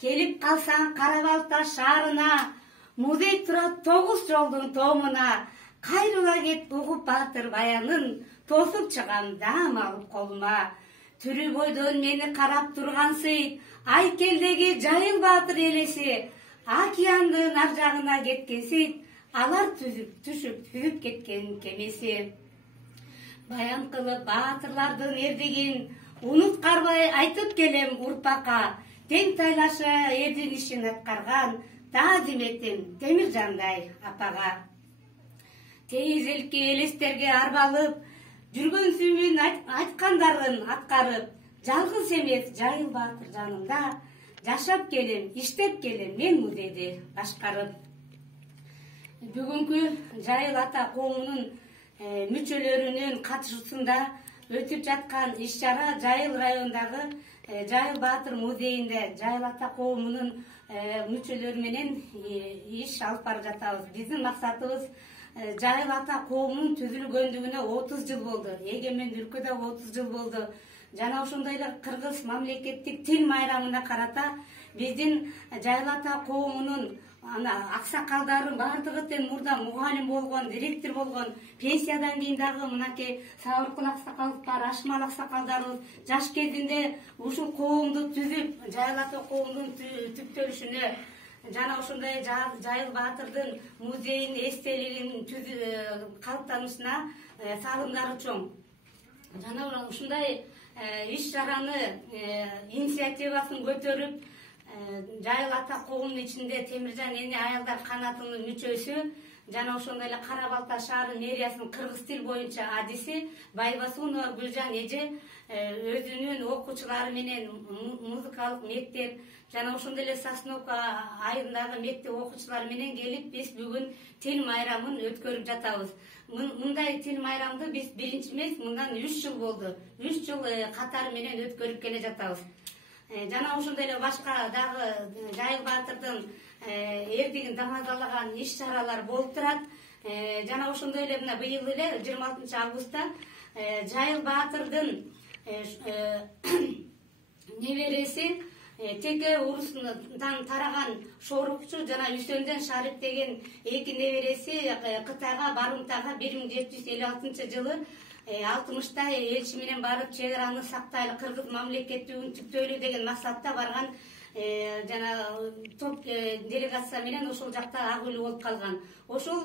Келип калсаң Кара Балта шаарына, музей турат 9 жолдун тоомуна. Кайрыла кет Угуп Баатыр баянын, тосуп чыгам даам алып колума. Түрү бойдон мени карап тургансый, Айкелдеги Жайыл Баатыр элеси, океандын ар жагына кеткенси, алар түшүп кеткен кемеси. Баян кылып баатырлардын эрдигин, унуткарбай айтып келем урпакка. Тең тайлаша эрдин ишин аткарган, таазим этем Темиржандай апага. Тейиз элки элестерге арбалып, жүргөнсүмүн айткандарын аткарып, жалгыз эмес Жайыл Баатыр жанында, жашап келем, иштеп келем мен музейди башкарып. Бүгүнкү Жайыл ата коомунун мүчөлөрүнүн катышуусунда өтүп жаткан иш-чара Жайыл районундагы Жайыл Баатыр музейинде Жайыл ата коомунун мүчөлөрү менен иш алып бара жатабыз. Биздин максатыбыз Жайыл ата коомунун түзүлгөндүгүнө 30 жыл болду. Эгемендүүлүккө да 30 жыл болду. Жана ошондой эле кыргыз мамлекеттик тил майрамына карата биздин Жайыл ата коомунун аксакалдары бардыгы тең мурда мугалим болгон, директор болгон, пенсиядан кийин дагы мынакей Сабыркул аксакалдар, Ашмал аксакалдарыбыз жаш кезинде ушул коомду түзүп, Жайыл ата коомунун түптөлүшүнө жана ошондой Жайыл Баатырдын музейин эстелигин калыптанышына салымдары чоң. Жана ушундай иш-чараны инициативасын көтөрүп, Жайыл ата коомунун ичинде Темиржан эне аялдар канатынын мүчөсү, жана ошондой эле Кара Балта шаары мэриясынын кыргыз тил боюнча адиси Байбасунова Гүлжан эже өзүнүн окуучулары менен музыкалык мектеп жана ошондой эле Сосновка айылындагы мектеп окуучулары менен келип, биз бүгүн тил майрамын өткөрүп жатабыз. Мындай тил майрамды биз биринчи эмес, мындан 3 жыл болду. 3 жыл катары менен өткөрүп келе жатабыз. Жана ошондой эле башка дагы Жайыл Баатырдын эрдигин тамазалаган иш-чаралар болуп турат. Жана ошондой эле мына быйыл эле 26 августта Жайыл Баатырдын небереси Теке урусунан тараган Шорукчу жана Үсөндөн Шарip деген 2 небереси Кытайга барымтага 1756 жылы 60-та элчи менен барып чек араны сактайлы, кыргыз мамлекеттигин түптөйлү деген максатта барган жана топ делегация менен ошол жакта ак үйлүү болуп калган. Ошол